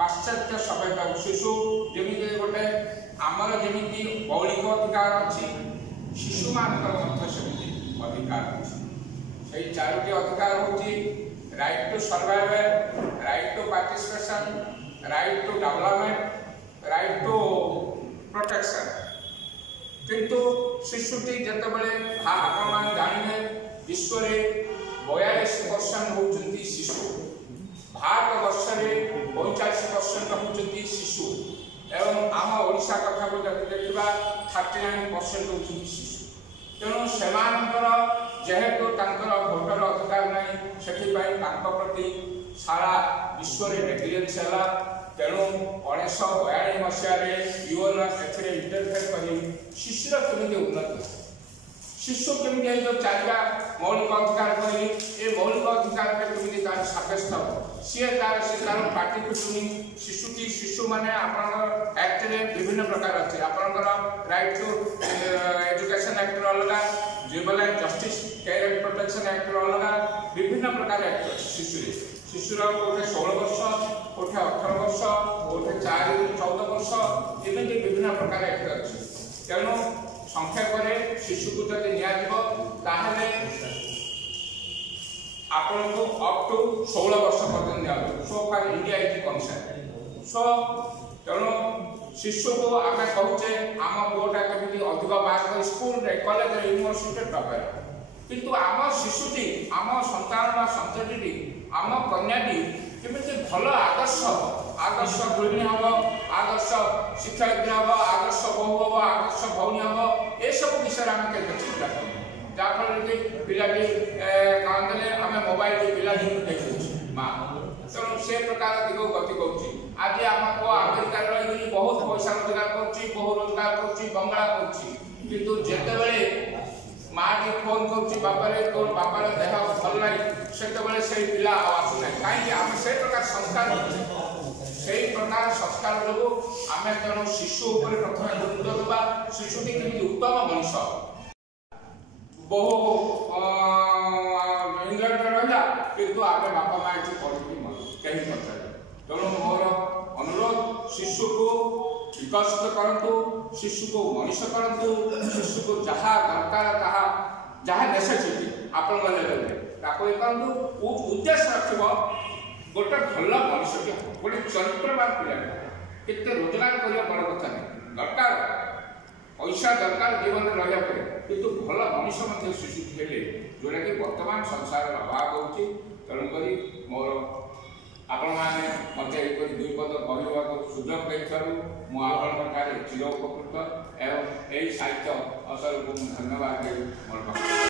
पाश्चात्य सभ्यता शिशु जमी गोटे आमर जमी मौलिक अधिकार अच्छी शिशु मान अधिकार अच्छी चारोटी अधिकार हूँ right to survival, right to participation, right to development, right to protection. किंतु शिशुटी जितेबाला आपण जानवे विश्व में 42% होती शिशु, भारतवर्ष में 45% होती शिशु एवं आम ओडिशा कथा को देखा 39% होती शिशु। तेणु से जेहेतु भोटर अधिकार नहीं से प्रति सारा विश्व में नेग्लिजेंस है। तेणु 1942 मसीह यूएन इंटरफेयर कर शिशुर केमी उन्नति, शिशु केमी चाहिए मौलिक अधिकार कही ए मौलिक अधिकार केमी तार सब्यस्त हम सी तार से तार पार्टी को सुनी शिशुटी शिशु माने आप एक्ट विभिन्न प्रकार अच्छे आपंकर राइट टू एजुकेशन एक्ट अलग, juvenile justice care and protection act अलग, विभिन्न प्रकार एक्ट शिशु शिशुर कोठे 16 वर्ष, कोठे 18 वर्ष, कोठे 4 ରୁ 14 वर्ष एमती विभिन्न प्रकार एक्ट अच्छे। तेणु संक्षेप शिशु को जब नियाले आपन को अप टू 16 वर्ष पर्यटन दिया सो फार इंडिया इज कंसर्न। सो तेणु शिशु को आम कहचे आम पुओटा केमी अधिक mark school college university topper, किंतु आम शिशुटी आम संतान संतति आम कन्याटी केमी भल आदर्श आदर्श गृहिणी हम, आदर्श शिक्षायित्री हम, आदर्श बहु हम, आदर्श भौणी हम, ये सब विषय आम के चिंता कर जहाँफल कि पिलाटी कहते आम मोबाइल पिला देखी माँ तेणु से प्रकार दिग गति कर आज आम पु अमेरिका रही बहुत पैसा रोजगार कर बहु रोजगार कर बंगला कर जितेबले माँ की फोन कर बापारे तो बापार देह भल ना से पिला आसुना कहीं आम से प्रकार संस्कार से प्रकार संस्कार जो आम तेणु शिशु प्रथम गुरुत्व देवा शिशुटी केमी उत्तम मनुष्य बहु इंग्लैंड रहा किंतु आम बापा माँ ये पढ़ी कहीं पचारे। तेणु मोर अनुरोध शिशु को विकसित करूँ, शिशु को मनुष्य करूँ, शिशु को जहाँ दरकार जहाँ नेसेसिटी आपण करूँ उद्देश्य रखिब गोटे भल मनुष्य गोटे चरित्रवान पिला केते रोजगार करने बड़ कथा नहीं दरकार पैसा दरकार जीवन में रहा किंतु भल मनुष्य शिशु हेले जोटा कि वर्तमान संसार अभाव होती। तेणुक मोर आपण मैंने मत दुई पद कहवाक सुजोग देखार चिर उपकृत एवं यही साहित्य अवसर को धन्यवाद मोर।